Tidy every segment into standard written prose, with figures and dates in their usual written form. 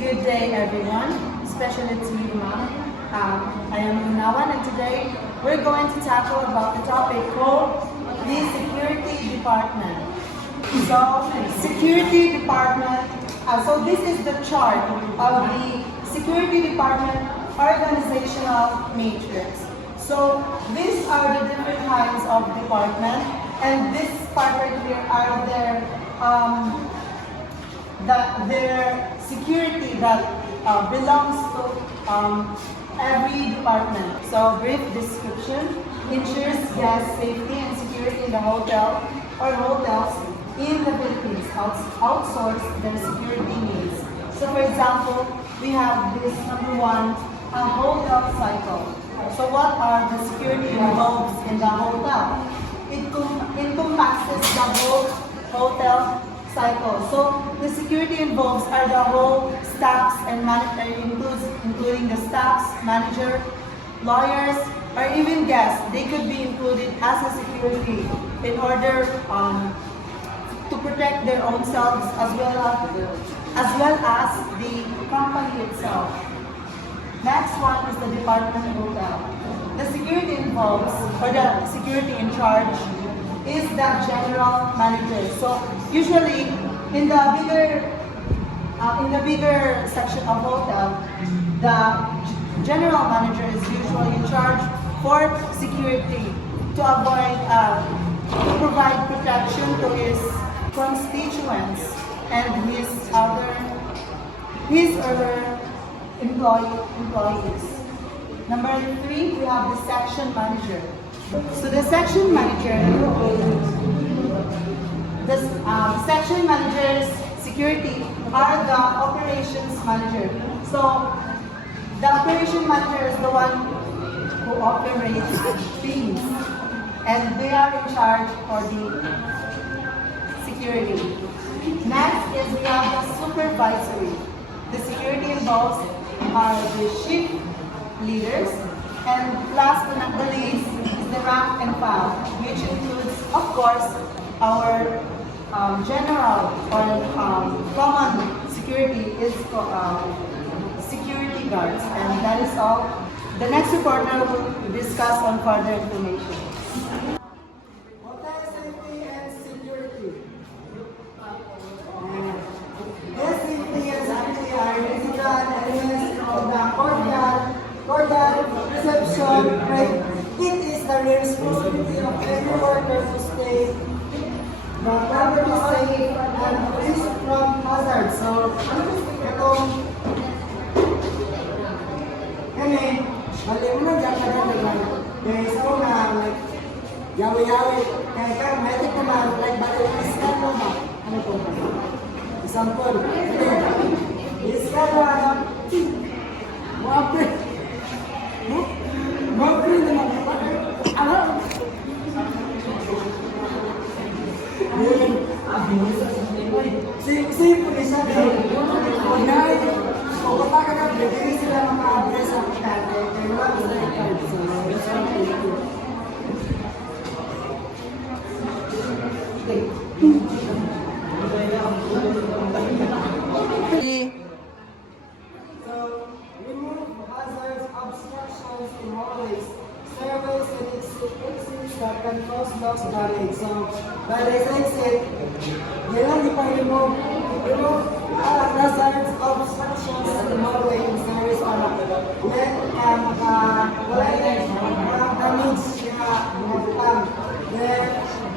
Good day, everyone, especially to you, Mom. I am Lunawan, and today we're going to tackle about the topic called the Security Department. So, Security Department. So this is the chart of the Security Department organizational matrix. So these are the different kinds of department, and this part right here are their security that belongs to every department. So brief description: ensures guest safety and security in the hotel or hotels in the Philippines. Outsource their security needs. So for example, we have this number one, a hotel cycle. So what are the security involved in the hotel? It encompasses the whole hotel cycle. So the security involves are the whole staffs and including the staffs, manager, lawyers, or even guests. They could be included as a security in order to protect their own selves as well as the company itself. Next one is the department hotel. The security involves, or the security in charge, is the general manager. So usually in the bigger section of hotel, the general manager is usually in charge for security to avoid to provide protection to his constituents and his or her employees. Number 3, we have the section manager. So the section manager, the section manager's security are the operations manager. So the operation manager is the one who operates things, and they are in charge for the security. Next is we have the supervisory. The security involves are the shift leaders, and last but not the least is the rank and file, which includes, of course, our general or common security is security guards, and that is all. The next reporter will discuss on further information. Hotel safety and security. Guest safety and security are critical elements of the courtyard reception break. It is the responsibility of every worker to stay the property safe and free from hazards. So, itong bali mo na dyan ka lang. Kaya sa una, like, yawi-yawi. Kaya ka, medic naman, like, bali, iskan mo ba? Ano po ba? Example. Iskan mo, ano? Wape. Wape naman. Ano? Simple isa din. Kaya, kung kapag ka, bigyan sila mga-address sa kante. Kaya wala ko na i-card sa So, remove hazards, obstructions in hallways, stairways, and exits that can cause loss damage. So, by as I said, yan lang di pa remove hazards, obstructions in hallways, and stairways para wala damage kaya butang. Then,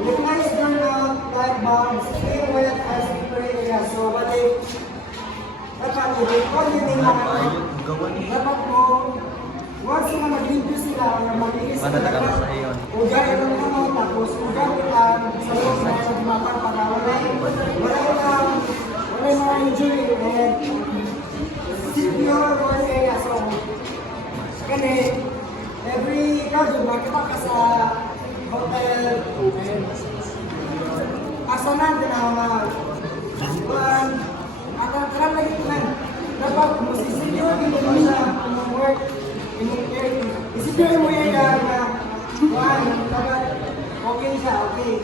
recognize burnout, light bulbs, clear wet as spray area. So, what if dapat i-record yun nila dapat mo once na mag-review sila o mag-iis sila dapat ugar yung ano tapos ugar lang sa loob na sa dimapan para wala mga injury and secure work area. So kani every ikaw dyan makita ka sa hotel asanan din ang mga akan lagi teman dapat mesti secure di Indonesia work secure mo yan na dapat okay siya okay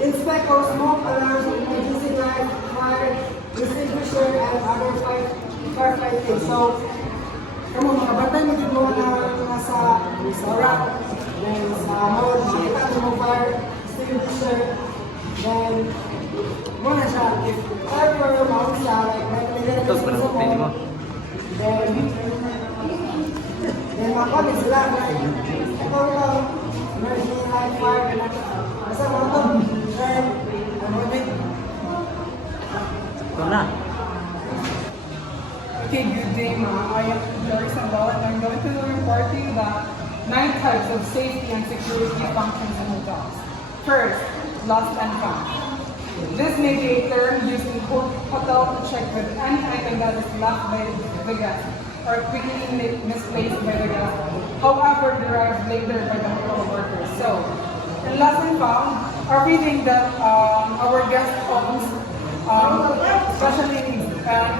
inspect all smoke alarms emergency light fire extinguisher and other fire everything. So, kamu makabantay mo din mo na nasa rack, then sa mode, makita mo fire extinguisher, then muna siya, if ever mount siya, like nagaligan Tapos pala, pwede mo. then makamit sila, like, ikaw lang, emergency light fire, basta mga to, then, Ito na. Okay, good day, Ma. I am Doris Sambal, and I'm going to report to you the 9 types of safety and security functions in hotels. First, lost and found. This may be a term used in hotel to check with any item that is left by the guest or quickly misplaced by the guest, however derived later by the hotel workers. So, in lost and found, everything that our guest owns, especially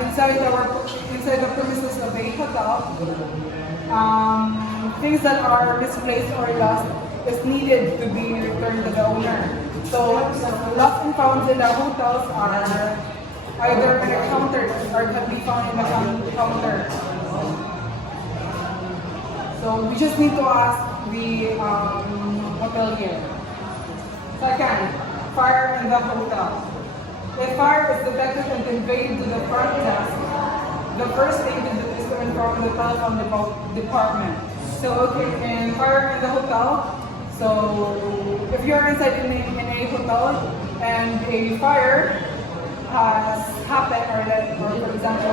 inside the premises of a hotel, things that are misplaced or lost is needed to be returned to the owner. So lost and found in the hotels are either in the counter or can be found in the counter. So we just need to ask the hotelier. Second, fire in the hotel. If fire is detected and conveyed to the front desk, the first thing to do is to inform the telephone department. So, okay, in fire in the hotel, so if you're inside in a hotel and a fire has happened, or for example,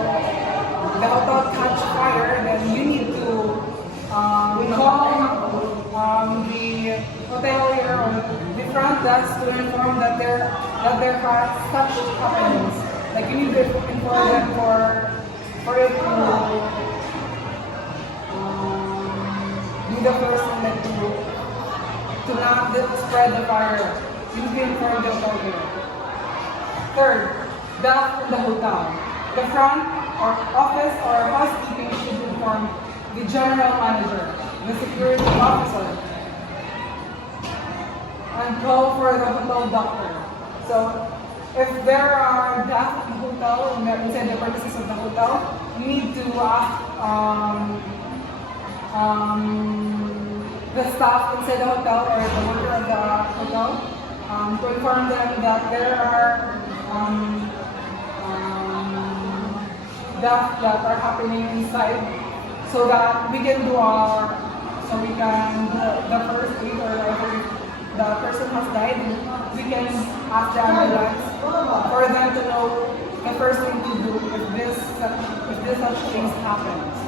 the hotel catch fire, then you need to call the hotelier or the front desk to inform that there are such happenings. Like you need to inform them for it to be the person that to not spread the fire. You need to inform the hotelier. Third, staff in the hotel. The front or office or housekeeping should inform the general manager, the security officer, and call for the hotel doctor. So, if there are staff in the hotel, inside the premises of the hotel, you need to ask the staff inside the hotel or the worker of the hotel to inform them that there are deaths that are happening inside, so that we can do the first aid, or whether the person has died, we can ask the ambulance for them to know the first thing to do if this such things happens.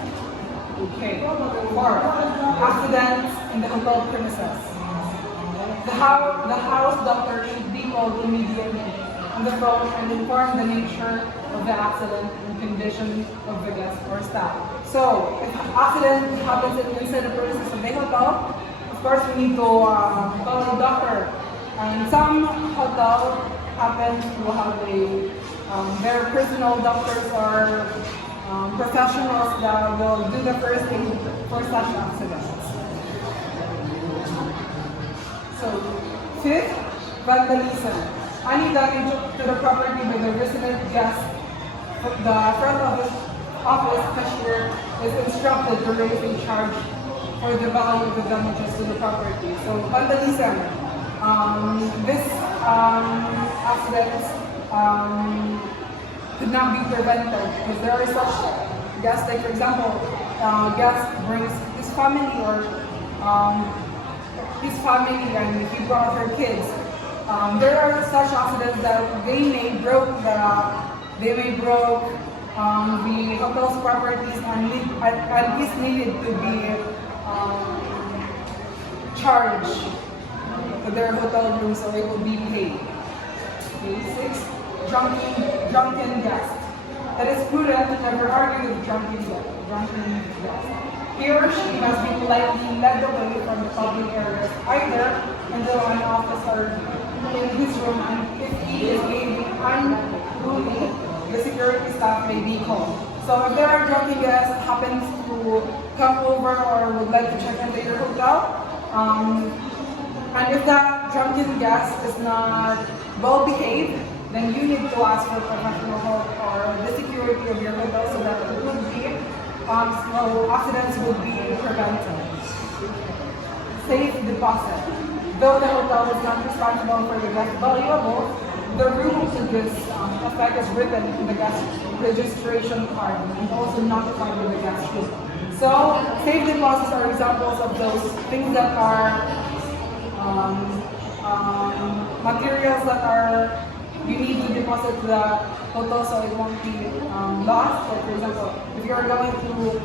Okay. Fourth, accidents in the hotel premises. The house doctor should be called immediately on the phone and inform the nature of the accident and condition of the guest or staff. So, if accident happens inside the premises of the hotel, of course we need to call the doctor. And some hotels happen to have their personal doctors or professionals that will do the first aid for such accidents. So, fifth, vandalism. Any damage to the property by the resident guest, the front office cashier is instructed to raise a charge for the value of the damages to the property. So, vandalism. This accidents could not be prevented because there are such guests, like for example, guest brings his family or and he brought her kids. There are such accidents that they may broke the hotel's properties and this needed to be charged to their hotel room so it will be paid. Okay. 6. Drunken guest. It is prudent to never argue with drunken guest. He or she must be politely led away from the public areas, either into an office or in his room, and if he is behaving unruly, the security staff may be called. So if there are drunken guests that happens to come over or would like to check into your hotel, and if that drunken guest is not well behaved, then you need to ask for professional help or the security of your hotel so that it would be so accidents would be prevented. Safe deposit. Though the hotel is not responsible for the guest valuable, the rule to this effect is written in the guest registration card and also notified with the guest book. So, safe deposits are examples of those things that are materials that are you need to deposit to the hotel so it won't be lost. Like for example, if you're going to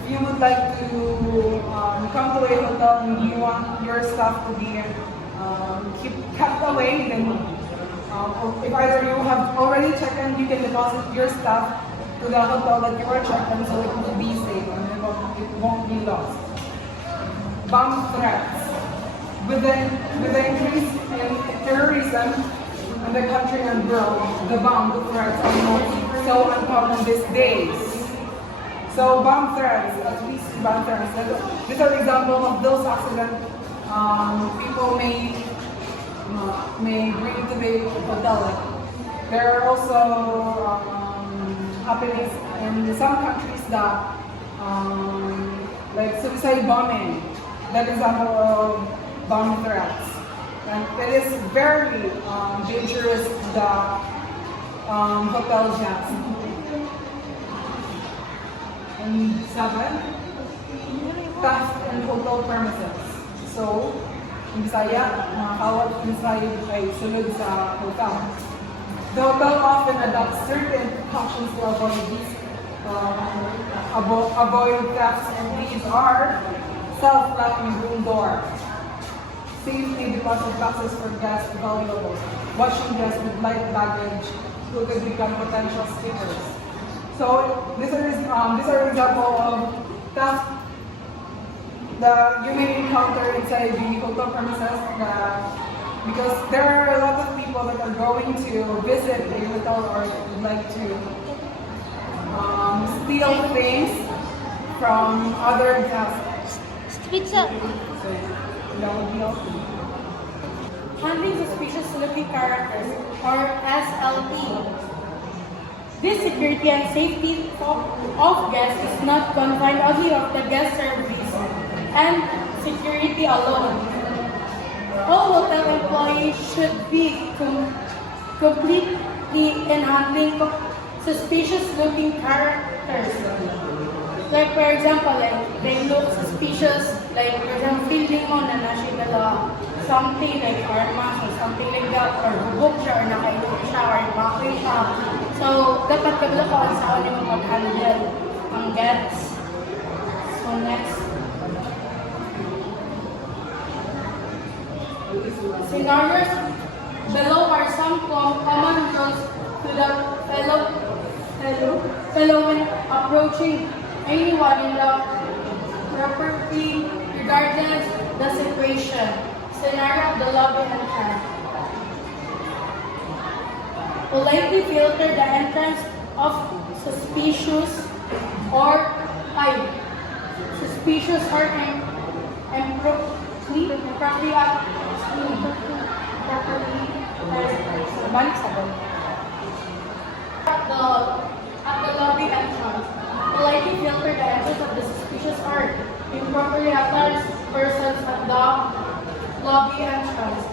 if you would like to come to a hotel and you want your stuff to be kept away, then if either you have already checked in, you can deposit your stuff to the hotel that you are checked in so it will be safe and it won't be lost. Bomb threats. With the increase in terrorism in the country and world, the bomb threats are more so uncommon these days. So bomb threats, at least bomb threats, these are examples of those accidents people may bring to the hotel. There are also happenings in some countries that like suicide bombing, that example of bomb threats. And it is very dangerous to the hotel guests. And 7, theft in hotel premises. So, in Bisaya, mga kawat inside ay sunod sa hotel. The hotel often adopts certain precautions to avoid these, avoid thefts, and these are self-locking room door, safety deposit boxes for guests valuable, watching guests with light baggage who could become potential stickers. So these are example of theft that you may encounter inside the hotel premises because there are a lot of people that are going to visit a hotel or would like to steal things from other guests. Pizza. So that would be also. Handling suspicious looking characters, or SLT. This security and safety of guests is not confined only of the guest service and security alone. All hotel employees should be completely in handling suspicious looking characters. Like for example, like they look suspicious, like for example, feeling mo na nasiya something like armas or something like that, or bubog siya, or nakainom siya, or bakoy siya. So, dapat kabila ko ang saan yung mag-handle ang guests. So, next. Scenarios below are some common rules to the fellow when approaching anyone in the property regardless the situation. Scenario of the lobby entrance. Politely filter the entrance of suspicious or at the lobby entrance. Politely filter the entrance of the suspicious or improperly applied persons at the lobby entrance.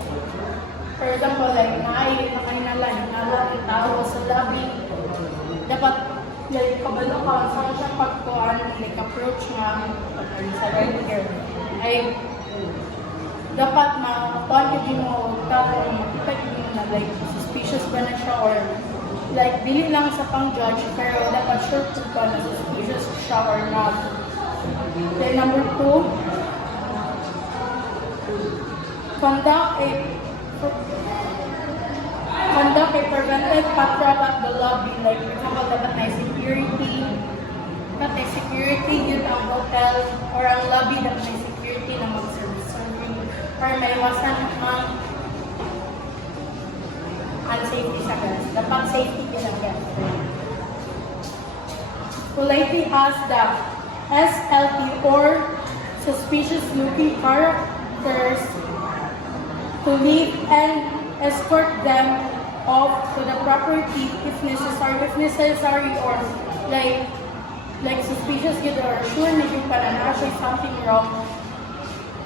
For example, like hinala ng tao sa lobby. Dapat like kabalo ka saan siya pagkuhan, like approach nga sa right here. Ay dapat ma-appoint mo tao makita mo na like suspicious ba na siya or like dili lang sa pang-judge pero dapat sure ka na suspicious siya or not. Then number 2, conduct a preventive patrol at the lobby. Like, for example, dapat may security yun ang hotel or ang lobby, dapat may security na mag-serving or may iwasan ang unsafety sa guests. Dapat safety sa guests. Politely ask the SLT or suspicious looking characters to leave and escort them off to the property if necessary, or like suspicious yun or sure na yung pala na siya something wrong,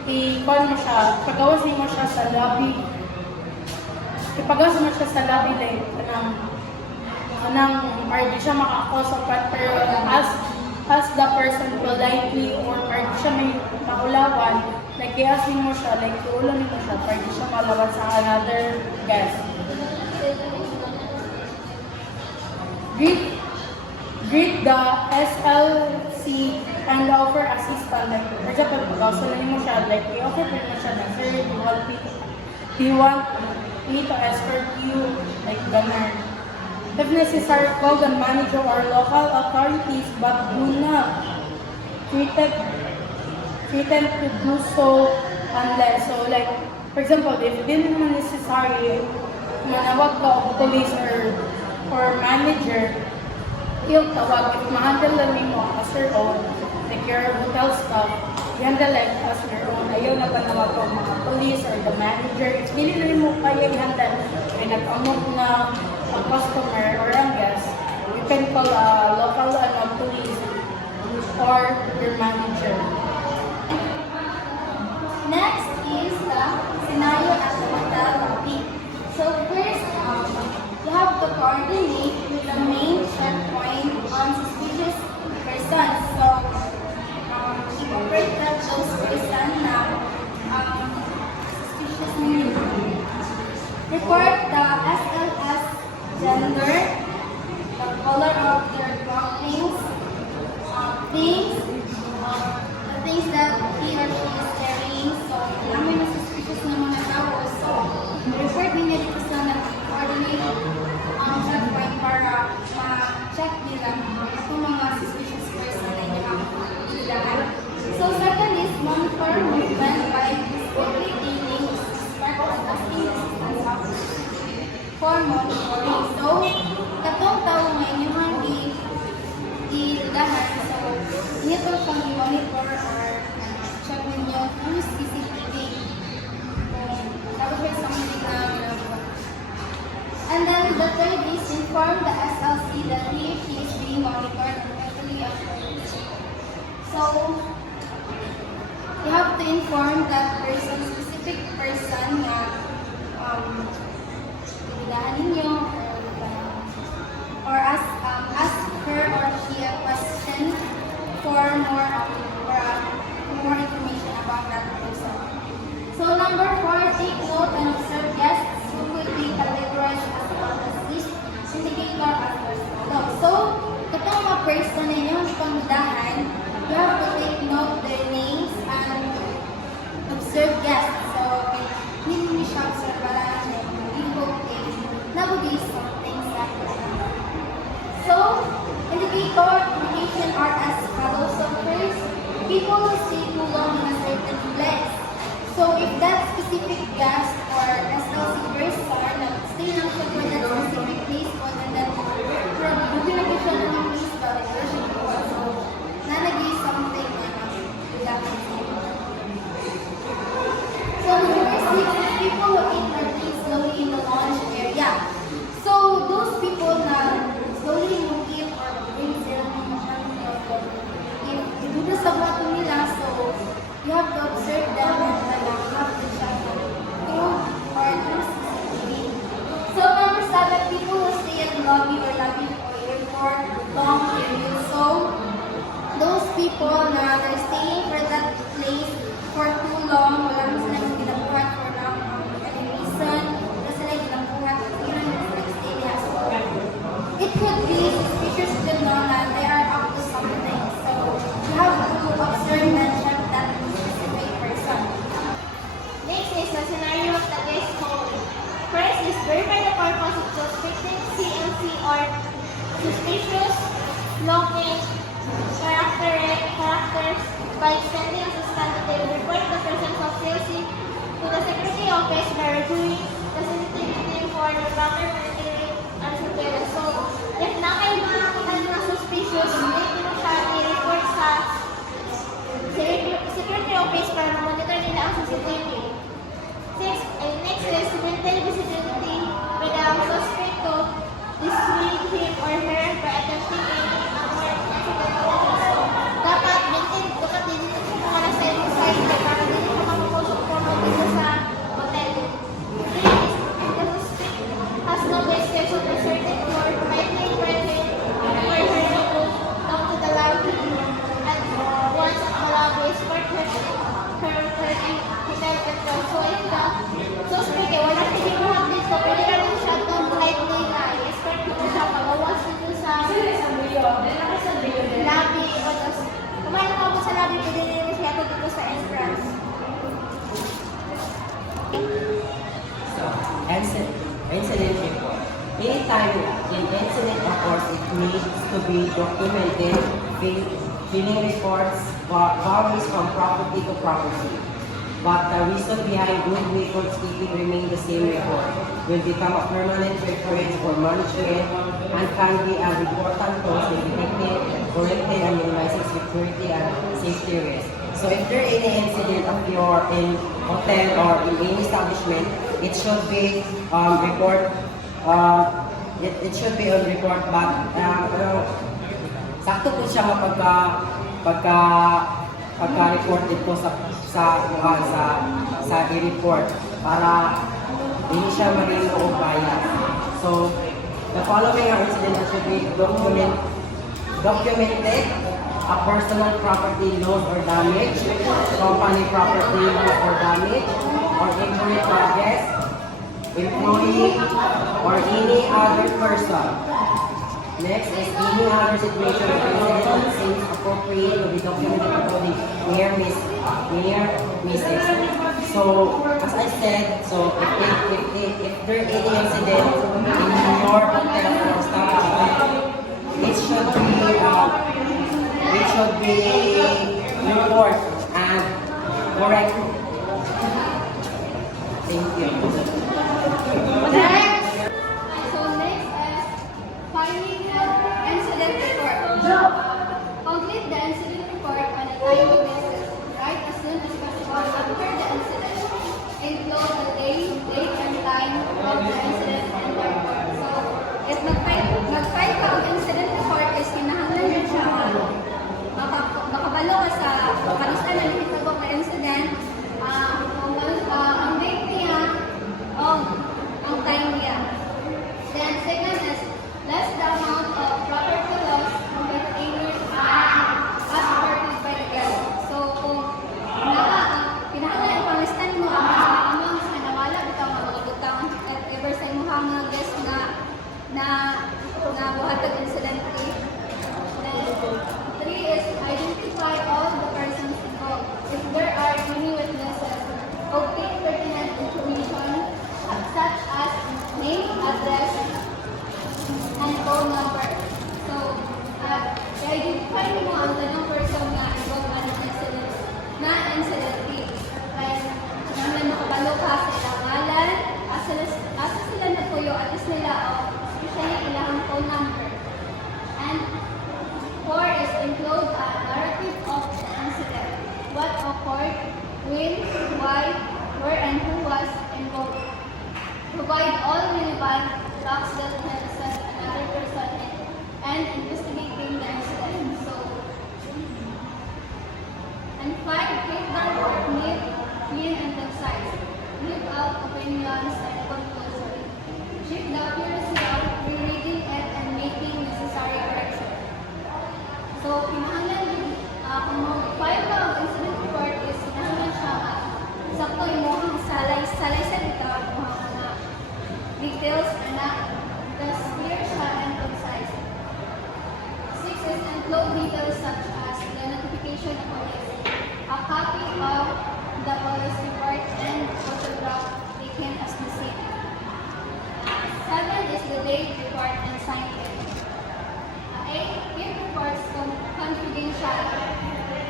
i-call mo siya, pagawasin mo siya sa lobby, ipagawasin mo siya sa lobby like, or di siya makakausap, pero as the person politely or di siya may maulawan, like i-asin mo siya, like iulanin mo siya, para di siya malawan sa another guest. Greet the SLC and offer assistance. Like, for example, pag-ausulanin mo siya, like, i-offer mo siya na, sir, do you want me to escort you? Like, ganun. If necessary, call the manager or local authorities, but do not pretend to do so unless. So, like, for example, if di naman necessary, manawag ka o police or manager, yung tawag, if ma-handle lang mo as your own, like your hotel staff, i-handle like as your own. Ayaw na panawag ko mga police or the manager. If dili na mo kaya i-handle, may nag-amok na a customer or a guest, you can call a local police or your manager. Next is the scenario at the hotel lobby. So first, you have to coordinate with the main checkpoint on suspicious persons. So, incorporate that those persons na suspicious name. Report the SLS gender, the color of their clothing, the things that he or she is carrying. So, namin na suspicious na mga tao. So, report din niya dito sa nag-coordinate checkpoint para ma-check nila itong mga suspicious person na inyong. So, second is monitor movement by discreetly dealing asking assistance for monitoring. So, katong tao nga inyong i-dahan. So, inyo pang i-monitor or check ninyo through CCTV. Tapos may something na ginagawa. And then the third is inform the SLC that he or she is being monitored and mentally assured. So, you have to inform that person, specific person na ibidahan ninyo or ask her or she a question for more information about that person. So number 4, take note and observe guests who could be categorized as fantasy indicator as follows. So, katong mga person na inyong pangdahan, you have to take note their names and observe guests. So, hindi siya observe pala siya. Nabudis something sa So, indication are as follows. So first, people who stay too long in a certain place. So if that specific guest or SLC person stay lang siya for that specific place po, then that probably na siya ng place ba, like where siya po. So, nanagay something na dapat siya. So number 6, people who eat their meat slowly in the lounge area. So those people na slowly move in or bring sila ng if dito sa bato nila, so you have to observe them and have to check through or through CCTV. So number 7, people who stay at the lobby or lobby for long periods. So those people na they're staying for that place for too long, wala mo silang ginabuhat for any reason, wala silang ginabuhat, yun ang stay there. So it could be suspicious to know that they are up to something. So you have to observe and check that specific person. Next is the scenario of the guest home. First is verify the purpose of suspected CLC or suspicious looking characters by sending assistant to report the presence of CLC to the security office by reviewing the sensitivity for the proper monitoring and surveillance. So, if na kayo makakita ng suspicious, pwede mo siya i-report sa security office para monitor nila ang CCTV. Next is to maintain visibility Incident report. Anytime an incident occurs, it needs to be documented. Filling reports varies from property to property. But the reason behind good records keeping remain the same report will become a permanent reference for management and can be an important tool in detecting, correcting, and minimizing security and safety risks. So if there any incident occur in hotel or in any establishment, it should be report. It should be on report, but sakto po siya pagka-report dito sa i-report para hindi siya maging o bias. So, the following are incidents that should be documented: a personal property loss or damage, company property loss or damage, or injury to a guest, employee, or any other person. Next is any other situation or incident that seems appropriate to be documented according near mistakes. So, as I said, so if there any incident in your hotel or establishment, it should be report and correct. Thank you. Next. So next is filing an incident report. Complete the incident report on a timely basis, right as soon as possible after the incident. Include the date and time of the incident in the report. So, if nag-file ka ang incident report is kinahanglan yun siya makabalo ka sa kalista na nahitagok na incident, ang date niya, ang time niya. Then second is less the amount of property loss containers as reported by the guest. So kung kinahanglan ipamistan mo ang mga amounts na nawala bitaw magutang at ever sa imong mga guest na buhatag incidentally. Then 3 is identify all the persons involved. If there are any witnesses, obtain pertinent information such as name, address, and phone number. So, i-identify mo ang tanong person na involved na incident like naman makabalo ka sa ilang ngalan, asa sila na po yung address nila o especially ilang phone number. And 4 is include a narrative of the incident. What occurred, when, why, where, and who was involved. Provide all relevant facts that can assess another person and investigating the incident. So, and 5, keep the report neat, clean, and concise. Leave out opinions and conclusions. Check the accuracy of rereading it and making necessary corrections. So, kinahanglan kung mag-file ka ang incident report is kinahanglan siya sakto yung salay sa bitaw ang mga details na thus clear siya and concise. 6 is include details such as the notification of police, a copy of the police report, and photograph taken as the scene. 7 is the date, report, and sign it. 8. Keep reports confidential.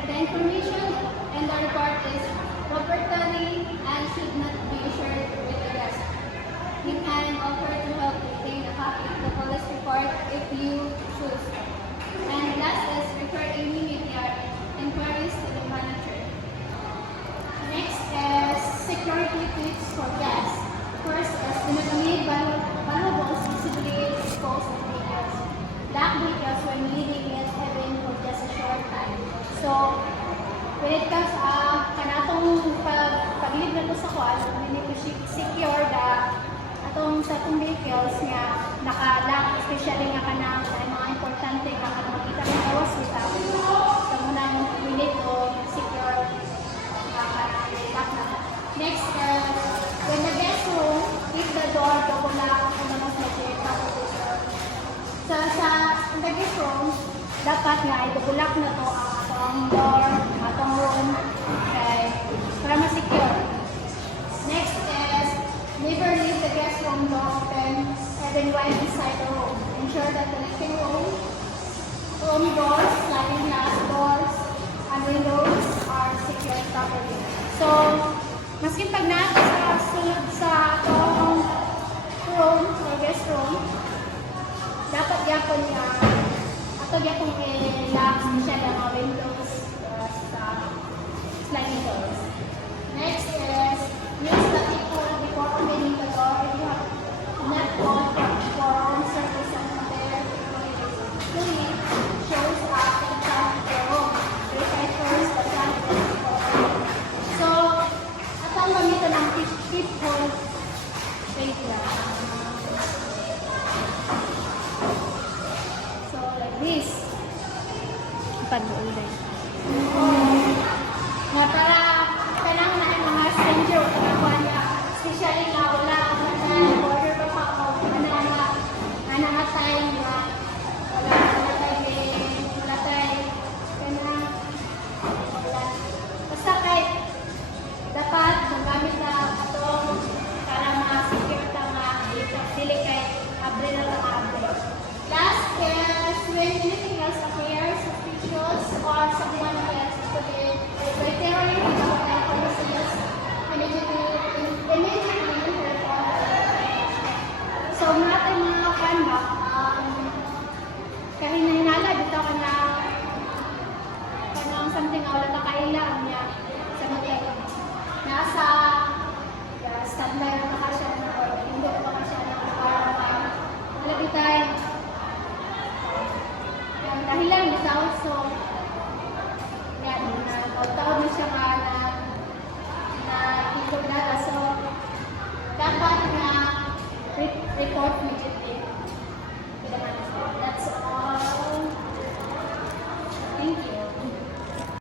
The information in the report is proprietary and should not be shared with the rest. You can offer to help obtain a copy of the police report if you choose. And last is refer any media inquiries to the manager. Next is security tips for guests. First is do not make valuables visibly exposed in videos. Lock details when leaving guests even for just a short time. So, when it comes kanatong pag-leave na to sa kwan, we need to secure the atong sa itong vehicles nga naka-lock, especially nga kanang mga importante nga kanang makita ng gawas bitaw. So, munang we need to secure lock na. Next, when the guest room, keep the door double lock kung naman sa sa the guest room, dapat nga i-double lock na to ang atong door, atong room, okay, para ma-secure. Next is never leave then wipe beside the room. Ensure that the living room doors, sliding glass doors, and windows are secured properly. So, maski pag natin sa sulod sa atong room or guest room, dapat gyapon nga ato gyapon i-lock siya ng mga windows sa sliding doors. Next is use the key code before opening the door if you have not on for room service and there clearly shows up in front of the room. Verify first the front door before opening. So, atong gamitan ng key code wait lang. So, like this. Panulit. Or